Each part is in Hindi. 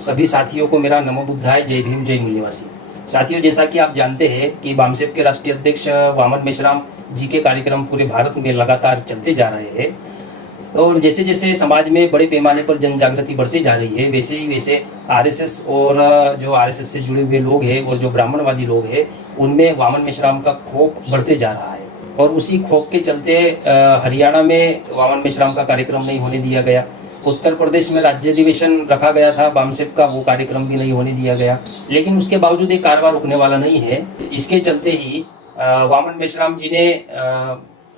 सभी साथियों को मेरा नमो बुद्धाय, जय भीम, जय मूल निवासी। साथियों, जैसा कि आप जानते हैं कि बामसेप के राष्ट्रीय अध्यक्ष वामन मेश्राम जी के कार्यक्रम पूरे भारत में लगातार चलते जा रहे हैं और जैसे जैसे समाज में बड़े पैमाने पर जन जागृति बढ़ती जा रही है, वैसे ही वैसे आरएसएस और जो आरएसएस से जुड़े हुए लोग हैं और जो ब्राह्मणवादी लोग हैं, उनमें वामन मेश्राम का खौफ बढ़ते जा रहा है। और उसी खौफ के चलते हरियाणा में वामन मेश्राम का कार्यक्रम नहीं होने दिया गया। उत्तर प्रदेश में राज्य अधिवेशन रखा गया था बामसेप का, वो कार्यक्रम भी नहीं होने दिया गया। लेकिन उसके बावजूद एक कारवां रुकने वाला नहीं है। इसके चलते ही वामन मेश्राम जी ने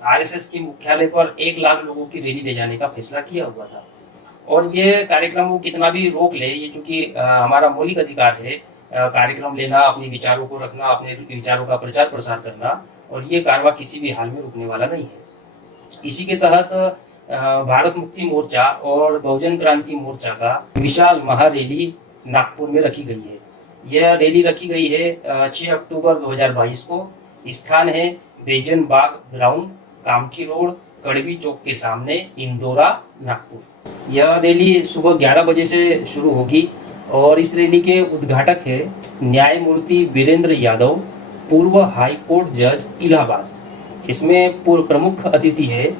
आरएसएस के मुख्यालय पर 1 लाख लोगों की रैली ले जाने का फैसला किया हुआ था। और ये कार्यक्रम वो कितना भी रोक ले, ये चूंकि हमारा मौलिक अधिकार है कार्यक्रम लेना, अपने विचारों को रखना, अपने विचारों का प्रचार प्रसार करना, और ये कारवां किसी भी हाल में रुकने वाला नहीं है। इसी के तहत भारत मुक्ति मोर्चा और बहुजन क्रांति मोर्चा का विशाल महारैली नागपुर में रखी गई है। यह रैली रखी गई है 6 अक्टूबर 2022 को। स्थान है बेजन बाग ग्राउंड, कामठी रोड, कड़वी चौक के सामने, इंदौरा, नागपुर। यह रैली सुबह 11 बजे से शुरू होगी और इस रैली के उद्घाटक है न्यायमूर्ति वीरेंद्र यादव, पूर्व हाई कोर्ट जज इलाहाबाद। इसमें पूर्व प्रमुख अतिथि है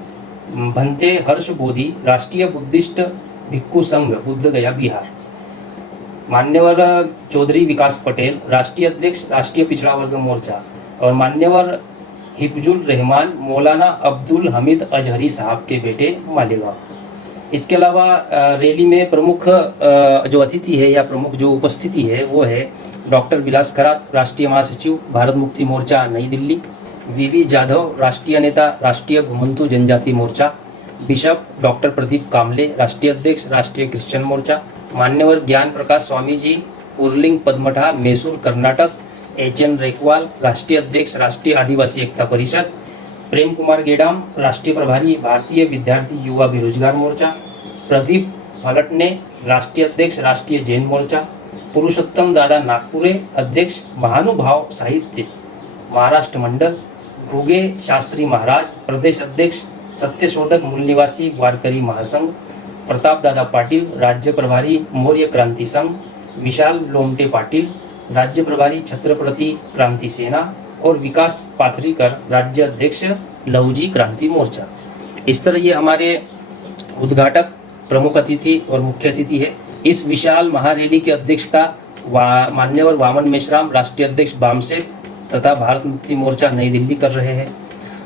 भंते हर्ष बोधी, राष्ट्रीय बुद्धिस्ट भिक्खु संघ, बुद्ध गया, बिहार। मान्यवर चौधरी विकास पटेल, राष्ट्रीय अध्यक्ष, राष्ट्रीय पिछड़ा वर्ग मोर्चा। और मान्यवर हिफजुल रहमान, मौलाना अब्दुल हमीद अजहरी साहब के बेटे, मालेगांव। इसके अलावा रैली में प्रमुख जो अतिथि है या प्रमुख जो उपस्थिति है वो है डॉक्टर विलास खरात, राष्ट्रीय महासचिव, भारत मुक्ति मोर्चा, नई दिल्ली। वीवी जाधव, राष्ट्रीय नेता, राष्ट्रीय घुमंतु जनजाति मोर्चा। बिशप डॉक्टर प्रदीप कामले, राष्ट्रीय अध्यक्ष, राष्ट्रीय क्रिश्चियन मोर्चा। मान्यवर ज्ञान प्रकाश स्वामी जी, उर्लिंग पद्मठा, मैसूर, कर्नाटक। एचएन रेकवाल, राष्ट्रीय अध्यक्ष, राष्ट्रीय आदिवासी एकता परिषद। प्रेम कुमार गेडाम, राष्ट्रीय प्रभारी, भारतीय विद्यार्थी युवा बेरोजगार मोर्चा। प्रदीप भलटने, राष्ट्रीय अध्यक्ष, राष्ट्रीय जैन मोर्चा। पुरुषोत्तम दादा नागपुरे, अध्यक्ष, महानुभाव साहित्य महाराष्ट्र मंडल। घुगे शास्त्री महाराज, प्रदेश अध्यक्ष, सत्यशोधक मूल निवासी वारकरी महासंघ। प्रताप दादा पाटिल, राज्य प्रभारी, मौर्य क्रांति संघ। विशाल लोमटे पाटिल, राज्य प्रभारी, छत्रपति क्रांति सेना। और विकास पाथरीकर, राज्य अध्यक्ष, लहुजी क्रांति मोर्चा। इस तरह ये हमारे उद्घाटक, प्रमुख अतिथि और मुख्य अतिथि है। इस विशाल महारैली की अध्यक्षता मान्यवर वामन मेश्राम, राष्ट्रीय अध्यक्ष बामसेप तथा भारत मुक्ति मोर्चा, नई दिल्ली कर रहे हैं।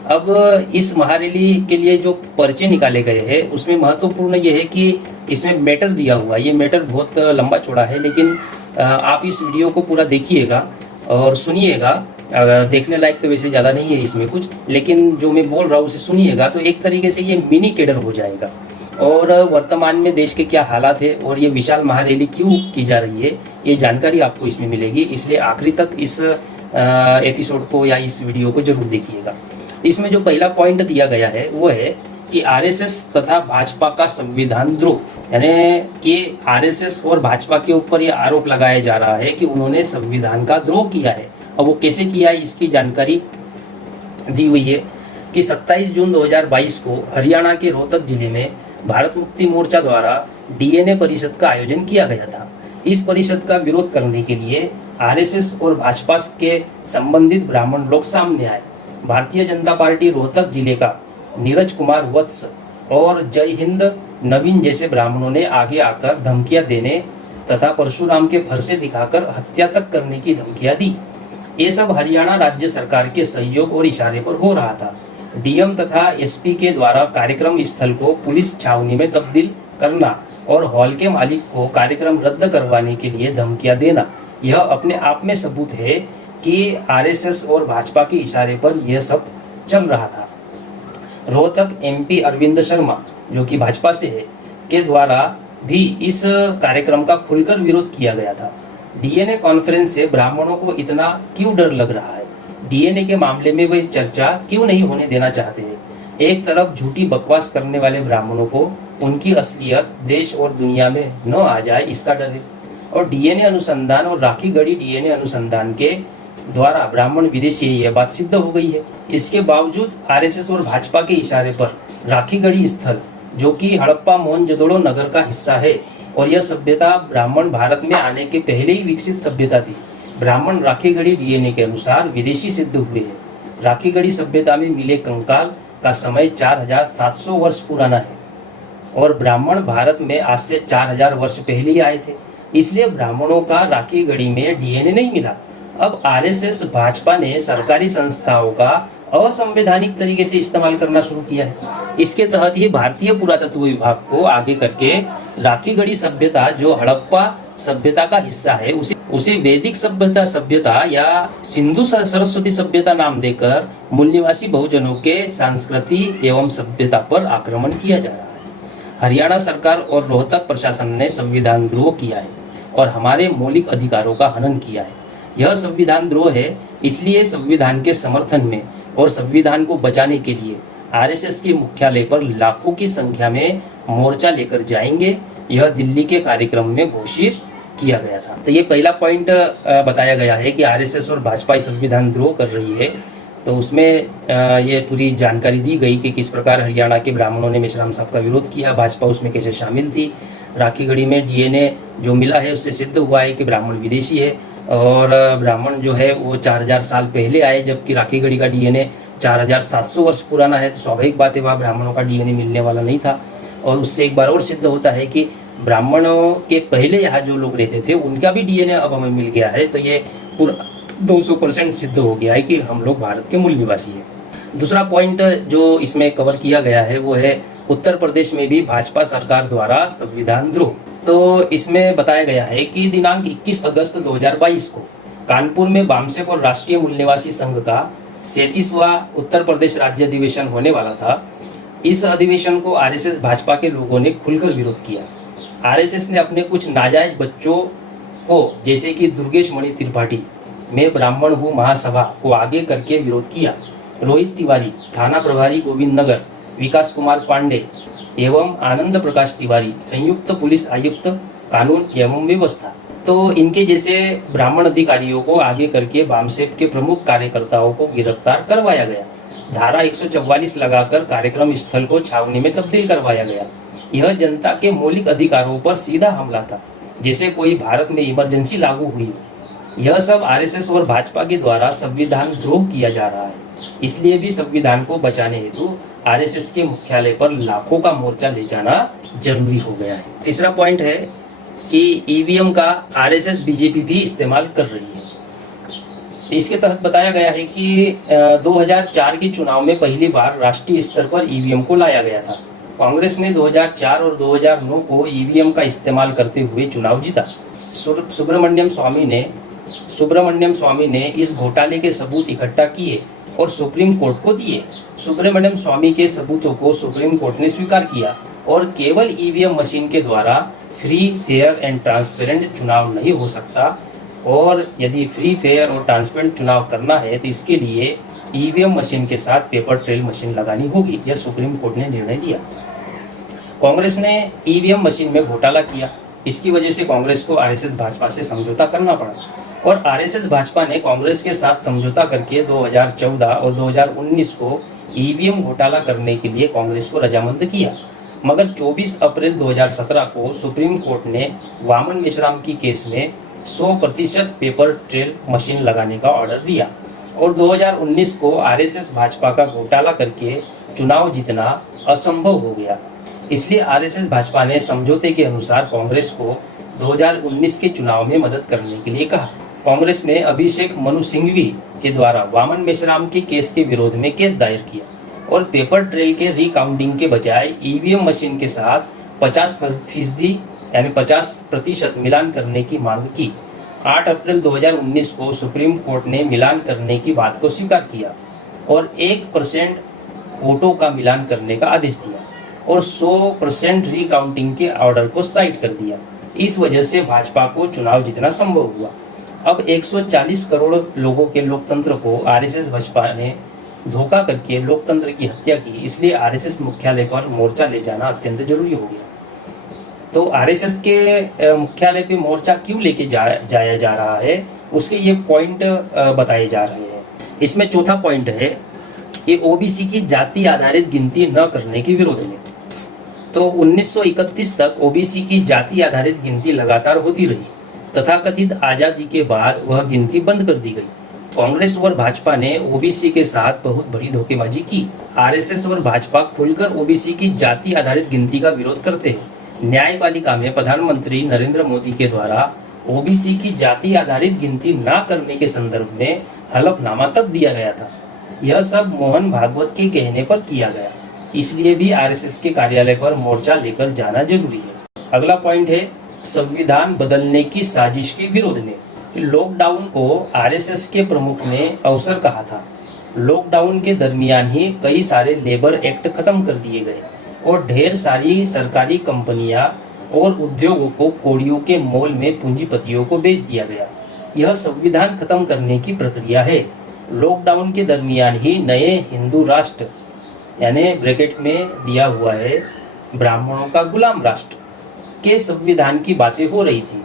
अब इस महारैली के लिए जो पर्चे निकाले गए हैं उसमें महत्वपूर्ण ये है कि इसमें मैटर दिया हुआ है। ये मैटर बहुत लंबा चौड़ा है, लेकिन आप इस वीडियो को पूरा देखिएगा और सुनिएगा। देखने लायक तो वैसे ज़्यादा नहीं है इसमें कुछ, लेकिन जो मैं बोल रहा हूँ उसे सुनिएगा तो एक तरीके से ये मिनी कैडर हो जाएगा। और वर्तमान में देश के क्या हालात है और ये विशाल महारैली क्यों की जा रही है, ये जानकारी आपको इसमें मिलेगी। इसलिए आखिरी तक इस एपिसोड को या इस वीडियो को जरूर देखिएगा। इसमें जो पहला पॉइंट दिया गया है वो है कि आरएसएस तथा भाजपा का संविधान द्रोह, यानी कि आरएसएस और भाजपा के ऊपर ये आरोप लगाया जा रहा है कि उन्होंने संविधान का द्रोह किया है। और वो कैसे किया है इसकी जानकारी दी हुई है कि 27 जून 2022 को हरियाणा के रोहतक जिले में भारत मुक्ति मोर्चा द्वारा डीएनए परिषद का आयोजन किया गया था। इस परिषद का विरोध करने के लिए आरएसएस और भाजपा के संबंधित ब्राह्मण लोग सामने आए। भारतीय जनता पार्टी रोहतक जिले का नीरज कुमार वत्स और जय हिंद नवीन जैसे ब्राह्मणों ने आगे आकर धमकियां देने तथा परशुराम के फरसे दिखाकर हत्या तक करने की धमकियां दी। ये सब हरियाणा राज्य सरकार के सहयोग और इशारे पर हो रहा था। डीएम तथा एसपी के द्वारा कार्यक्रम स्थल को पुलिस छावनी में तब्दील करना और हॉल के मालिक को कार्यक्रम रद्द करवाने के लिए धमकियां देना, यह अपने आप में सबूत है कि आरएसएस और भाजपा के इशारे पर यह सब चल रहा था। रोहतक एमपी अरविंद शर्मा, जो कि भाजपा से है, के द्वारा भी इस कार्यक्रम का खुलकर विरोध किया गया था। डीएनए कॉन्फ्रेंस से ब्राह्मणों को इतना क्यों डर लग रहा है? डीएनए के मामले में वे चर्चा क्यों नहीं होने देना चाहते हैं? एक तरफ झूठी बकवास करने वाले ब्राह्मणों को उनकी असलियत देश और दुनिया में न आ जाए इसका डर है, और डीएनए अनुसंधान और राखी गढ़ी डीएनए अनुसंधान के द्वारा ब्राह्मण विदेशी यह बात सिद्ध हो गई है। इसके बावजूद आरएसएस और भाजपा के इशारे पर राखी गढ़ी स्थल, जो कि हड़प्पा मोहनजोदड़ो नगर का हिस्सा है और यह सभ्यता ब्राह्मण भारत में आने के पहले ही विकसित सभ्यता थी। ब्राह्मण राखीगढ़ी डीएनए के अनुसार विदेशी सिद्ध हुए हैं। राखीगढ़ी सभ्यता में मिले कंकाल का समय 4700 वर्ष पुराना है और ब्राह्मण भारत में आज से 4000 वर्ष पहले ही आए थे, इसलिए ब्राह्मणों का राखीगढ़ी में डीएनए नहीं मिला। अब आरएसएस भाजपा ने सरकारी संस्थाओं का असंवैधानिक तरीके से इस्तेमाल करना शुरू किया है। इसके तहत ही भारतीय पुरातत्व विभाग को आगे करके राखीगढ़ी सभ्यता जो हड़प्पा सभ्यता का हिस्सा है उसे वैदिक सभ्यता या सिंधु सरस्वती सभ्यता नाम देकर मूल निवासी बहुजनों के संस्कृति एवं सभ्यता पर आक्रमण किया जा रहा है। हरियाणा सरकार और रोहतक प्रशासन ने संविधान द्रोह किया है और हमारे मौलिक अधिकारों का हनन किया है। यह संविधान द्रोह है, इसलिए संविधान के समर्थन में और संविधान को बचाने के लिए आरएसएस के मुख्यालय पर लाखों की संख्या में मोर्चा लेकर जाएंगे। यह दिल्ली के कार्यक्रम में घोषित किया गया था। तो ये पहला पॉइंट बताया गया है कि आरएसएस और भाजपा संविधान द्रोह कर रही है। तो उसमें ये पूरी जानकारी दी गई कि किस प्रकार हरियाणा के ब्राह्मणों ने मेश्राम साहब का विरोध किया, भाजपा उसमें कैसे शामिल थी। राखीगढ़ी में डीएनए जो मिला है उससे सिद्ध हुआ है कि ब्राह्मण विदेशी है और ब्राह्मण जो है वो 4000 साल पहले आए, जबकि राखीगढ़ी का डीएनए 4700 वर्ष पुराना है। तो स्वाभाविक बात है वहाँ ब्राह्मणों का डीएनए मिलने वाला नहीं था। और उससे एक बार और सिद्ध होता है कि ब्राह्मणों के पहले यहाँ जो लोग रहते थे उनका भी डीएनए अब हमें मिल गया है। तो ये पूरा 200% सिद्ध हो गया है कि हम लोग भारत के मूल निवासी हैं। दूसरा पॉइंट जो इसमें कवर किया गया है वो है उत्तर प्रदेश में भी भाजपा सरकार द्वारा संविधान द्रोह। तो इसमें बताया गया है कि दिनांक 21 अगस्त 2022 को कानपुर में बामसेप और राष्ट्रीय मूल निवासी संघ का 37वां उत्तर प्रदेश राज्य अधिवेशन होने वाला था। इस अधिवेशन को आरएसएस भाजपा के लोगों ने खुलकर विरोध किया। आरएसएस ने अपने कुछ नाजायज बच्चों को, जैसे कि दुर्गेश मणि त्रिपाठी, मैं ब्राह्मण हूँ महासभा को आगे करके विरोध किया। रोहित तिवारी, थाना प्रभारी गोविंद नगर, विकास कुमार पांडे एवं आनंद प्रकाश तिवारी, संयुक्त पुलिस आयुक्त कानून एवं व्यवस्था, तो इनके जैसे ब्राह्मण अधिकारियों को आगे करके बामसेप के प्रमुख कार्यकर्ताओं को गिरफ्तार करवाया गया। धारा 144 लगाकर कार्यक्रम स्थल को छावनी में तब्दील करवाया गया। यह जनता के मौलिक अधिकारों पर सीधा हमला था, जैसे कोई भारत में इमरजेंसी लागू हुई। यह सब आरएसएस और भाजपा के द्वारा संविधान द्रोह किया जा रहा है। इसलिए भी संविधान को बचाने हेतु आरएसएस के मुख्यालय पर लाखों का मोर्चा ले जाना जरूरी हो गया है। तीसरा पॉइंट है कि ईवीएम का आरएसएस बीजेपी भी इस्तेमाल कर रही है। इसके तहत बताया गया है कि 2004 के चुनाव में पहली बार राष्ट्रीय स्तर पर ईवीएम को लाया गया था। कांग्रेस ने 2004 और 2009 को ईवीएम का इस्तेमाल करते हुए चुनाव जीता। सुब्रमण्यम स्वामी ने इस घोटाले के सबूत इकट्ठा किए और सुप्रीम कोर्ट को दिए। सुब्रमण्यम स्वामी के सबूतों को सुप्रीम कोर्ट ने स्वीकार किया और केवल ईवीएम मशीन के द्वारा फ्री, फेयर एंड ट्रांसपेरेंट चुनाव नहीं हो सकता और यदि फ्री, फेयर और ट्रांसपेरेंट चुनाव करना है तो इसके लिए ईवीएम मशीन के साथ पेपर ट्रेल मशीन लगानी होगी। यह सुप्रीम कोर्ट ने निर्णय दिया। कांग्रेस ने ईवीएम मशीन में घोटाला किया। इसकी वजह से कांग्रेस को आरएसएस भाजपा से समझौता करना पड़ा और आरएसएस भाजपा ने कांग्रेस के साथ समझौता करके 2014 और 2019 को ईवीएम घोटाला करने के लिए कांग्रेस को रजामंद किया। मगर 24 अप्रैल 2017 को सुप्रीम कोर्ट ने वामन मेश्राम की केस में 100% पेपर ट्रेल मशीन लगाने का ऑर्डर दिया और 2019 को आरएसएस भाजपा का घोटाला करके चुनाव जीतना असंभव हो गया। इसलिए आरएसएस भाजपा ने समझौते के अनुसार कांग्रेस को 2019 के चुनाव में मदद करने के लिए कहा। कांग्रेस ने अभिषेक मनु सिंघवी के द्वारा वामन मेश्राम के केस के विरोध में केस दायर किया और पेपर ट्रेल के रिकाउंटिंग के बजाय ईवीएम मशीन के साथ 50% यानी 50% मिलान करने की मांग की। 8 अप्रैल 2019 को सुप्रीम कोर्ट ने मिलान करने की बात को स्वीकार किया और 1% वोटों का मिलान करने का आदेश दिया और 100% रिकाउंटिंग के ऑर्डर को साइड कर दिया। इस वजह से भाजपा को चुनाव जीतना संभव हुआ। अब 140 करोड़ लोगों के लोकतंत्र को आरएसएस भाजपा ने धोखा करके लोकतंत्र की हत्या की। इसलिए आरएसएस मुख्यालय पर मोर्चा ले जाना अत्यंत जरूरी हो गया। तो आरएसएस के मुख्यालय पे मोर्चा क्यों लेके जाया जा रहा है, उसके ये पॉइंट बताए जा रहे हैं। इसमें चौथा पॉइंट है कि ओबीसी की जाति आधारित गिनती न करने के विरोध में। तो 1931 तक ओबीसी की जाति आधारित गिनती लगातार होती रही। तथाकथित आजादी के बाद वह गिनती बंद कर दी गई। कांग्रेस और भाजपा ने ओबीसी के साथ बहुत बड़ी धोखेबाजी की। आरएसएस और भाजपा खुलकर ओबीसी की जाति आधारित गिनती का विरोध करते हैं। न्यायपालिका में प्रधानमंत्री नरेंद्र मोदी के द्वारा ओबीसी की जाति आधारित गिनती न करने के संदर्भ में हलफनामा तक दिया गया था। यह सब मोहन भागवत के कहने पर किया गया, इसलिए भी आरएसएस के कार्यालय पर मोर्चा लेकर जाना जरूरी है। अगला पॉइंट है संविधान बदलने की साजिश के विरोध में। लॉकडाउन को आरएसएस के प्रमुख ने अवसर कहा था। लॉकडाउन के दरमियान ही कई सारे लेबर एक्ट खत्म कर दिए गए और ढेर सारी सरकारी कंपनियां और उद्योगों को कौड़ियों के मोल में पूंजीपतियों को बेच दिया गया। यह संविधान खत्म करने की प्रक्रिया है। लॉकडाउन के दरमियान ही नए हिंदू राष्ट्र यानी ब्रैकेट में दिया हुआ है ब्राह्मणों का गुलाम राष्ट्र के संविधान की बातें हो रही थी।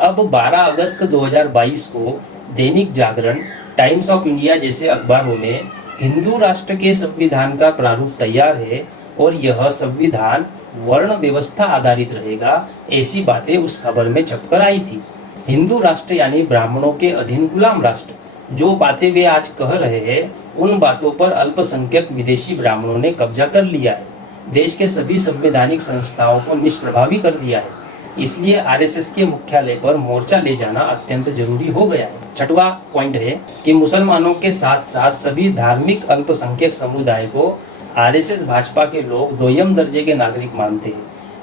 अब 12 अगस्त 2022 को Dainik Jagran, times of India जैसे अखबारों में हिंदू राष्ट्र के संविधान का प्रारूप तैयार है और यह संविधान वर्ण व्यवस्था आधारित रहेगा, ऐसी बातें उस खबर में छपकर आई थी। हिंदू राष्ट्र यानी ब्राह्मणों के अधीन गुलाम राष्ट्र, जो बातें वे आज कह रहे हैं उन बातों पर अल्पसंख्यक विदेशी ब्राह्मणों ने कब्जा कर लिया है। देश के सभी संवैधानिक संस्थाओं को निष्प्रभावी कर दिया है। इसलिए आरएसएस के मुख्यालय पर मोर्चा ले जाना अत्यंत जरूरी हो गया है। छठवां पॉइंट है कि मुसलमानों के साथ साथ सभी धार्मिक अल्पसंख्यक समुदाय को आरएसएस भाजपा के लोग दोयम दर्जे के नागरिक मानते हैं,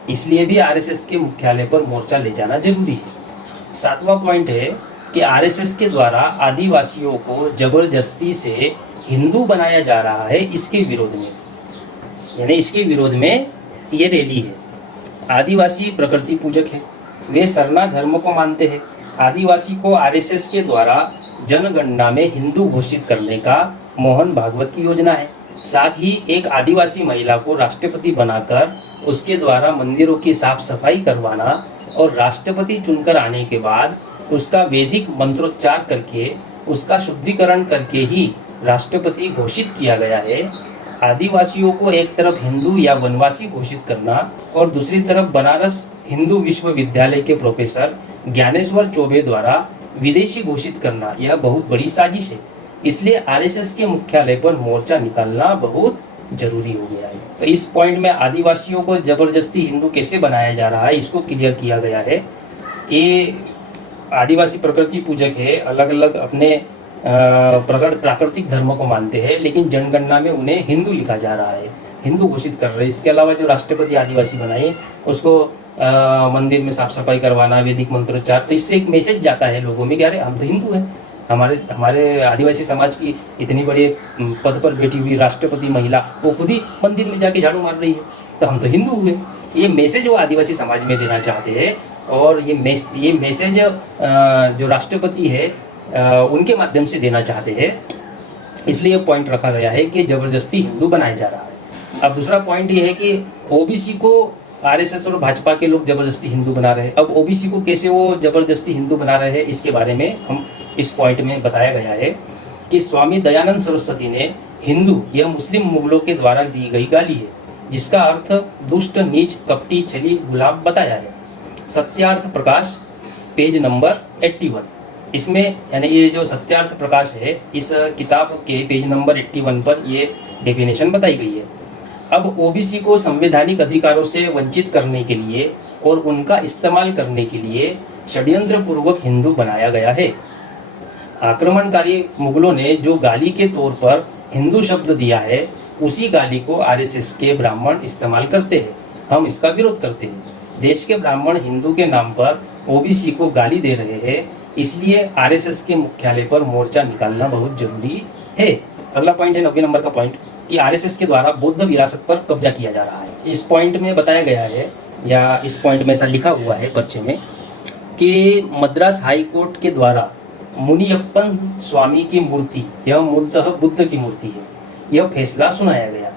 इसलिए भी आरएसएस के मुख्यालय पर मोर्चा ले जाना जरूरी है। सातवां पॉइंट है कि आरएसएस के द्वारा आदिवासियों को जबरदस्ती से हिंदू बनाया जा रहा है, इसके विरोध में यानी इसके विरोध में ये रैली है। आदिवासी प्रकृति पूजक है, वे सरना धर्म को मानते हैं। आदिवासी को आरएसएस के द्वारा जनगणना में हिंदू घोषित करने का मोहन भागवत की योजना है। साथ ही एक आदिवासी महिला को राष्ट्रपति बनाकर उसके द्वारा मंदिरों की साफ सफाई करवाना और राष्ट्रपति चुनकर आने के बाद उसका वैदिक मंत्रोच्चार करके उसका शुद्धिकरण करके ही राष्ट्रपति घोषित किया गया है। आदिवासियों को एक तरफ हिंदू या वनवासी घोषित करना और दूसरी तरफ बनारस हिंदू विश्वविद्यालय के प्रोफेसर ज्ञानेश्वर चौबे द्वारा विदेशी घोषित करना, यह बहुत बड़ी साजिश है। इसलिए आरएसएस के मुख्यालय पर मोर्चा निकालना बहुत जरूरी हो गया है। तो इस पॉइंट में आदिवासियों को जबरदस्ती हिंदू कैसे बनाया जा रहा है इसको क्लियर किया गया है कि आदिवासी प्रकृति पूजक है, अलग अलग अपने प्राकृतिक धर्म को मानते हैं, लेकिन जनगणना में उन्हें हिंदू लिखा जा रहा है, हिंदू घोषित कर रहे हैं। इसके अलावा जो राष्ट्रपति आदिवासी बनाए उसको मंदिर में साफ सफाई करवाना, वैदिक मंत्रोच्चार, तो इससे एक मैसेज जाता है लोगों में कि अरे हम तो हिंदू हैं। हमारे आदिवासी समाज की इतनी बड़े पद पर बैठी हुई राष्ट्रपति महिला वो खुद ही मंदिर में जाके झाड़ू मार रही है, तो हम तो हिंदू हुए। ये मैसेज वो आदिवासी समाज में देना चाहते हैं और ये मैसेज जो राष्ट्रपति है उनके माध्यम से देना चाहते हैं, इसलिए पॉइंट रखा गया है कि जबरदस्ती हिंदू बनाया जा रहा है। अब दूसरा पॉइंट ये है कि ओबीसी को आरएसएस और भाजपा के लोग जबरदस्ती हिंदू बना रहे हैं। अब ओबीसी को कैसे वो जबरदस्ती हिंदू बना रहे हैं इसके बारे में हम इस पॉइंट में बताया गया है कि स्वामी दयानंद सरस्वती ने हिंदू यह मुस्लिम मुगलों के द्वारा दी गई गाली है, जिसका अर्थ दुष्ट, नीच, कपटी, छली, गुलाम बताया है। सत्यार्थ प्रकाश पेज नंबर 81, इसमें यानी ये जो सत्यार्थ प्रकाश है इस किताब के पेज नंबर 81 पर ये डेफिनेशन बताई गई है। अब ओबीसी को संवैधानिक अधिकारों से वंचित करने के लिए और उनका इस्तेमाल करने के लिए षड्यंत्र पूर्वक हिंदू बनाया गया है। आक्रमणकारी मुगलों ने जो गाली के तौर पर हिंदू शब्द दिया है उसी गाली को आरएसएस के ब्राह्मण इस्तेमाल करते हैं। हम इसका विरोध करते हैं। देश के ब्राह्मण हिंदू के नाम पर ओबीसी को गाली दे रहे हैं, इसलिए आरएसएस के मुख्यालय पर मोर्चा निकालना बहुत जरूरी है। अगला पॉइंट है 90 नंबर का पॉइंट कि आरएसएस के द्वारा बौद्ध विरासत पर कब्जा किया जा रहा है। इस पॉइंट में बताया गया है या इस पॉइंट में ऐसा लिखा हुआ है पर्चे में कि मद्रास हाई कोर्ट के द्वारा मुनियप्पन स्वामी की मूर्ति, यह मूलतः बुद्ध की मूर्ति है, यह फैसला सुनाया गया।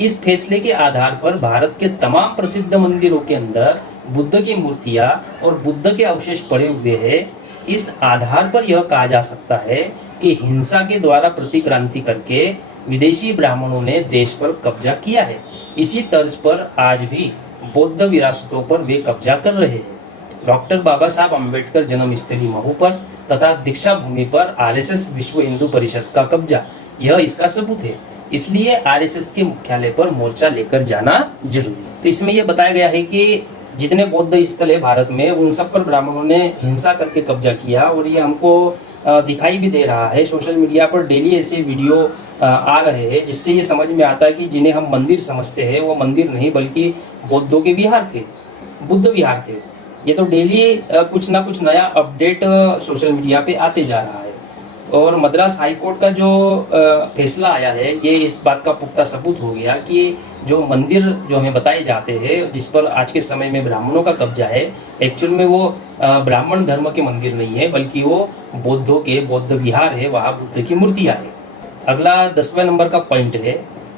इस फैसले के आधार पर भारत के तमाम प्रसिद्ध मंदिरों के अंदर बुद्ध की मूर्तियां और बुद्ध के अवशेष पड़े हुए हैं। इस आधार पर यह कहा जा सकता है कि हिंसा के द्वारा प्रतिक्रांति करके विदेशी ब्राह्मणों ने देश पर कब्जा किया है। इसी तर्ज पर आज भी बौद्ध विरासतों पर वे कब्जा कर रहे हैं। डॉक्टर बाबा साहब अम्बेडकर जन्म स्थली महू पर तथा दीक्षा भूमि पर आरएसएस विश्व हिंदू परिषद का कब्जा, यह इसका सबूत है। इसलिए आरएसएस के मुख्यालय पर मोर्चा लेकर जाना जरूरी है। तो इसमें यह बताया गया है कि जितने बौद्ध स्थल है भारत में, उन सब पर ब्राह्मणों ने हिंसा करके कब्जा किया, और ये हमको दिखाई भी दे रहा है। सोशल मीडिया पर डेली ऐसे वीडियो आ रहे हैं, जिससे ये समझ में आता है कि जिन्हें हम मंदिर समझते हैं वो मंदिर नहीं बल्कि बौद्धों के विहार थे, बुद्ध विहार थे। ये तो डेली कुछ ना कुछ नया अपडेट सोशल मीडिया पे आते जा रहा है। और मद्रास हाई कोर्ट का जो फैसला आया है, ये इस बात का पुख्ता सबूत हो गया कि जो मंदिर जो हमें बताए जाते हैं, जिस पर आज के समय में ब्राह्मणों का कब्जा है, एक्चुअल में वो ब्राह्मण धर्म के मंदिर नहीं है, बल्कि वो बौद्धों के बौद्ध विहार है, वहाँ बुद्ध की मूर्तियाँ है। अगला 10वें नंबर का पॉइंट है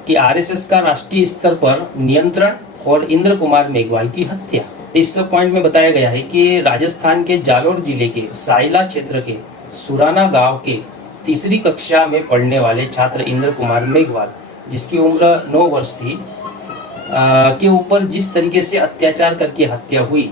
कि आरएसएस का राष्ट्रीय स्तर पर नियंत्रण और इंद्र कुमार मेघवाल की हत्या। इस पॉइंट में बताया गया है कि राजस्थान के जालोर जिले के साइला क्षेत्र के सुराना गांव के तीसरी कक्षा में पढ़ने वाले छात्र इंद्र कुमार मेघवाल, जिसकी उम्र 9 वर्ष थी, के ऊपर जिस तरीके से अत्याचार करके हत्या हुई,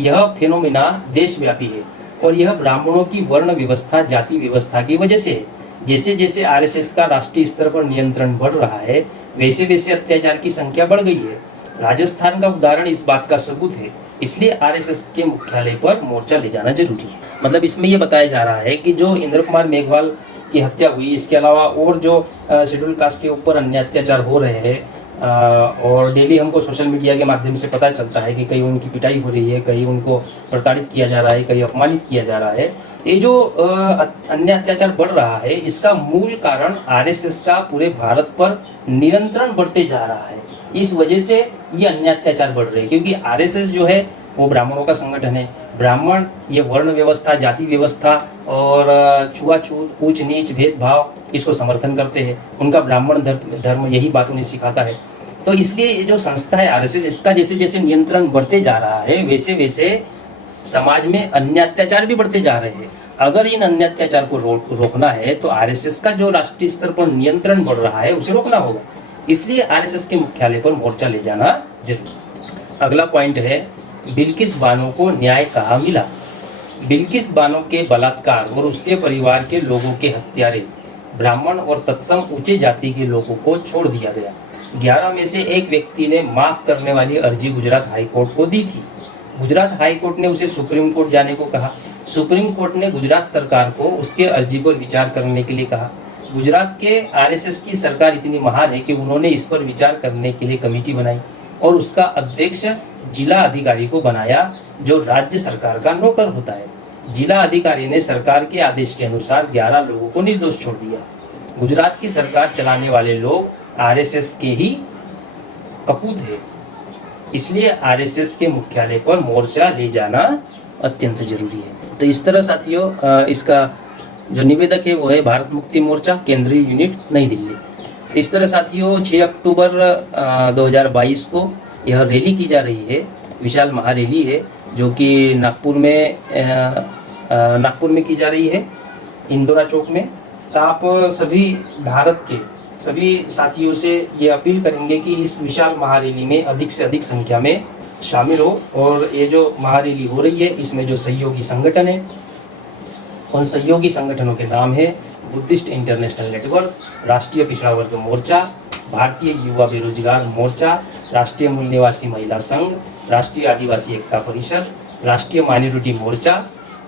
यह फेनोमेना देशव्यापी है और यह ब्राह्मणों की वर्ण व्यवस्था, जाति व्यवस्था की वजह से है। जैसे जैसे आरएसएस का राष्ट्रीय स्तर पर नियंत्रण बढ़ रहा है, वैसे वैसे अत्याचार की संख्या बढ़ गई है। राजस्थान का उदाहरण इस बात का सबूत है। इसलिए आरएसएस के मुख्यालय पर मोर्चा ले जाना जरूरी है। मतलब इसमें यह बताया जा रहा है कि जो इंद्र कुमार मेघवाल की हत्या हुई, इसके अलावा और जो शेड्यूल कास्ट के ऊपर अन्य अत्याचार हो रहे हैं, और डेली हमको सोशल मीडिया के माध्यम से पता चलता है कि कहीं उनकी पिटाई हो रही है, कहीं उनको प्रताड़ित किया जा रहा है, कहीं अपमानित किया जा रहा है। ये जो अन्य अत्याचार बढ़ रहा है, इसका मूल कारण आरएसएस का पूरे भारत पर नियंत्रण बढ़ते जा रहा है। इस वजह से ये अन्य अत्याचार बढ़ रहे हैं, क्योंकि आरएसएस जो है वो ब्राह्मणों का संगठन है। ब्राह्मण ये वर्ण व्यवस्था, जाति व्यवस्था और छुआछूत, ऊंच नीच, भेदभाव, इसको समर्थन करते हैं। उनका ब्राह्मण धर्म यही बात उन्हें सिखाता है। तो इसलिए ये जो संस्था है आरएसएस, इसका जैसे जैसे नियंत्रण बढ़ते जा रहा है, वैसे वैसे समाज में अन्य अत्याचार भी बढ़ते जा रहे हैं। अगर इन अन्य अत्याचार को रोकना है तो आरएसएस का जो राष्ट्रीय स्तर पर नियंत्रण बढ़ रहा है, उसे रोकना होगा। इसलिए आरएसएस के मुख्यालय पर मोर्चा ले जाना जरूरी। अगला पॉइंट है, बिल्किस बानो को न्याय कहाँ मिला। बिल्किस बानो के बलात्कार और उसके परिवार के लोगों के हत्यारे ब्राह्मण और तत्सम ऊंचे जाति के लोगों को छोड़ दिया गया। 11 में से एक व्यक्ति ने माफ करने वाली अर्जी गुजरात हाई कोर्ट को दी थी। गुजरात हाई कोर्ट ने उसे सुप्रीम कोर्ट जाने को कहा। सुप्रीम कोर्ट ने गुजरात सरकार को उसके अर्जी पर विचार करने के लिए कहा। गुजरात के आरएसएस की सरकार इतनी महान है कि उन्होंने इस पर विचार करने के लिए कमेटी बनाई और उसका अध्यक्ष जिला अधिकारी को बनाया, जो राज्य सरकार का नौकर होता है। जिला अधिकारी ने सरकार के आदेश के अनुसार 11 लोगों को निर्दोष छोड़ दिया। गुजरात की सरकार चलाने वाले लोग आरएसएस के ही कपूत है। इसलिए आरएसएस के मुख्यालय पर मोर्चा ले जाना अत्यंत जरूरी है। तो इस तरह साथियों, इसका जो निवेदक है वो है भारत मुक्ति मोर्चा, केंद्रीय यूनिट, नई दिल्ली। तो इस तरह साथियों 6 अक्टूबर 2022 को यह रैली की जा रही है, विशाल महारैली है, जो कि नागपुर में की जा रही है, इंदौरा चौक में। तो आप सभी भारत के सभी साथियों से ये अपील करेंगे कि इस विशाल महारैली में अधिक से अधिक संख्या में शामिल हो। और ये जो महारैली हो रही है, इसमें जो सहयोगी संगठन है, उन सहयोगी संगठनों के नाम है बुद्धिस्ट इंटरनेशनल नेटवर्क, राष्ट्रीय पिछड़ा वर्ग मोर्चा, भारतीय युवा बेरोजगार मोर्चा, राष्ट्रीय मूल निवासी महिला संघ, राष्ट्रीय आदिवासी एकता परिषद, राष्ट्रीय माइनॉरिटी मोर्चा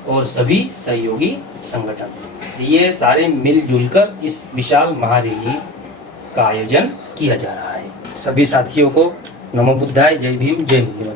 और सभी सहयोगी संगठन। ये सारे मिलजुल कर इस विशाल महारैली का आयोजन किया जा रहा है। सभी साथियों को नमो बुद्धाय, जय भीम, जय भीम।